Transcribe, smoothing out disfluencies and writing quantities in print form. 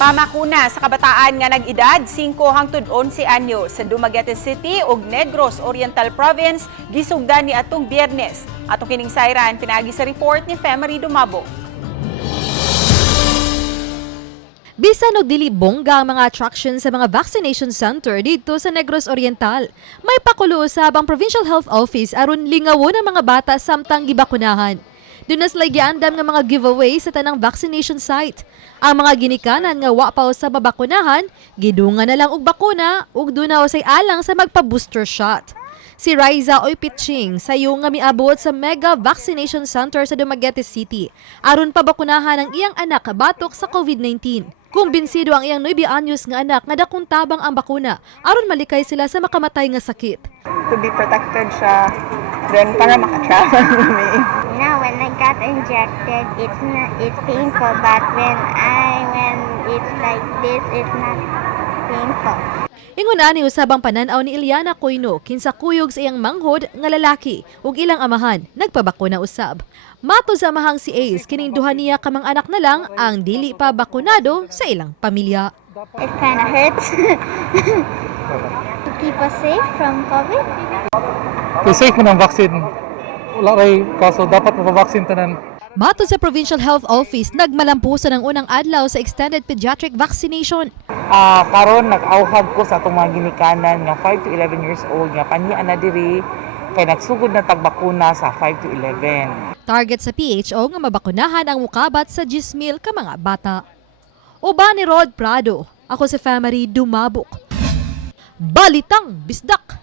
Pamakuna sa kabataan nga nag-edad 5 hangtod 11 anyo sa Dumaguete City ug Negros Oriental Province gisugdan ni atong Biyernes. Atong kining sayran pinagi sa report ni Femery Dumabo. Bisan og dili bongga ang mga attraction sa mga vaccination center dito sa Negros Oriental, may pakulo usab ang Provincial Health Office aron lingawon ang mga bata samtang gibakunahan. Doon na sila giandam nga mga giveaway sa tanang vaccination site. Ang mga ginikanan nga wa pa sa mabakunahan, gidungan na lang og bakuna ug dunaw say alang sa magpa-booster shot. Si Riza Oy Pitching sayo nga miabot sa Mega Vaccination Center sa Dumaguete City aron pabakunahan ang iyang anak batok sa COVID-19. Kumbinsido ang iyang 9 anyos nga anak nga dakong tabang ang bakuna aron malikay sila sa makamatay nga sakit. To be protected siya, then para makatravel kami. Now, when I got injected, it's painful, but when it's like this, it's not painful. Inguna ni usabang pananaw ni Iliana Coino kinsa kuyog sa iyang manghod nga lalaki ug ilang amahan nagpabakuna usab. Mato sa amahang si Ace kining duha niya kamang anak na lang ang dili pa bakunado sa ilang pamilya. It kind of hurts to keep us safe from COVID. To safe mo ng vaccine. Wala ray kaso dapat mapavaksin tanan. Mato sa Provincial Health Office, nagmalampusan ang unang adlaw sa extended pediatric vaccination. Karon nag-auhag ko sa atong mga ginikanan nga 5 to 11 years old nga panian na diri kay nagsugod na tagbakuna sa 5 to 11. Target sa PHO nga mabakunahan ang mukabat sa 10,000 ka mga bata. Uban ni Rod Prado, ako si Femery Dumabok. Balitang Bisdak!